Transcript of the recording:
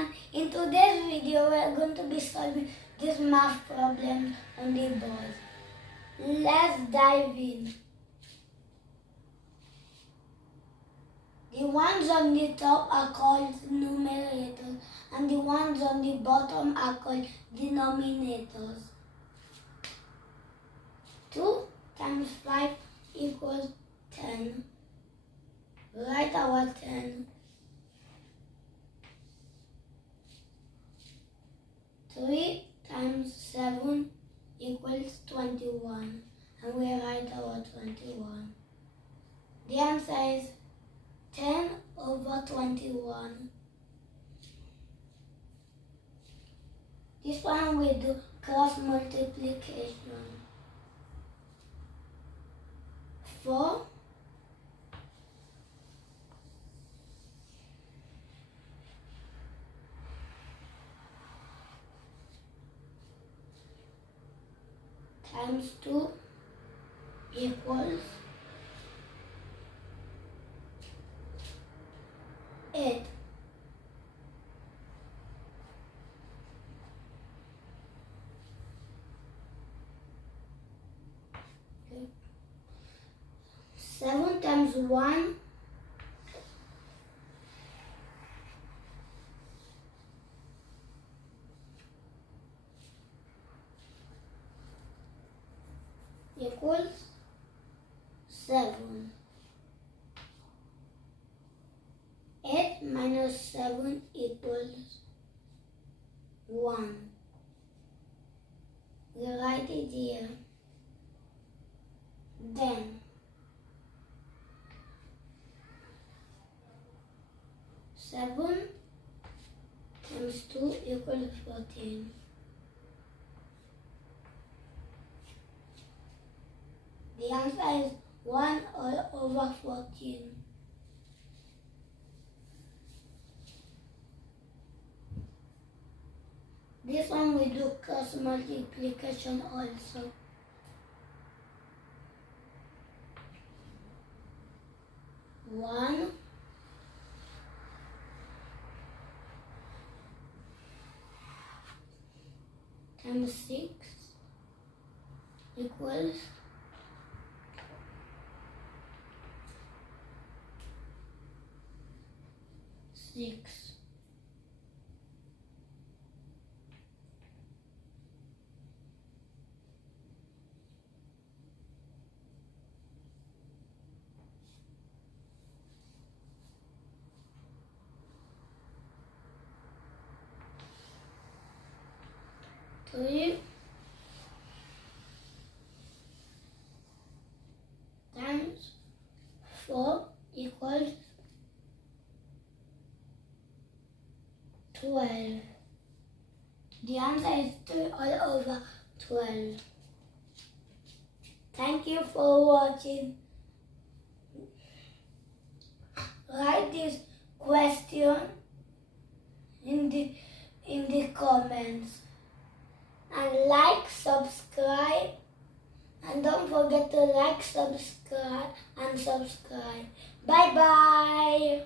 everyone, in today's video we are going to be solving this math problem on the board. Let's dive in. The ones on the top are called numerators and the ones on the bottom are called denominators. 2 times 5 equals 10. Write our 10. 3 times 7 equals 21, and we write our 21. The answer is 10 over 21. This one we do cross multiplication. 4 times 2 equals 8. Okay. 7 times 1 equals 7. 8 minus 7 equals 1. We write it here. Then 7 times 2 equals 14. The answer is 1 all over 14. This one we do cross multiplication also. 1 times 6 equals 6. Three times 4 equals 12. The answer is 3 all over 12. Thank you for watching. Write this question in the comments. And like, subscribe, and don't forget to like, subscribe, and subscribe. Bye bye.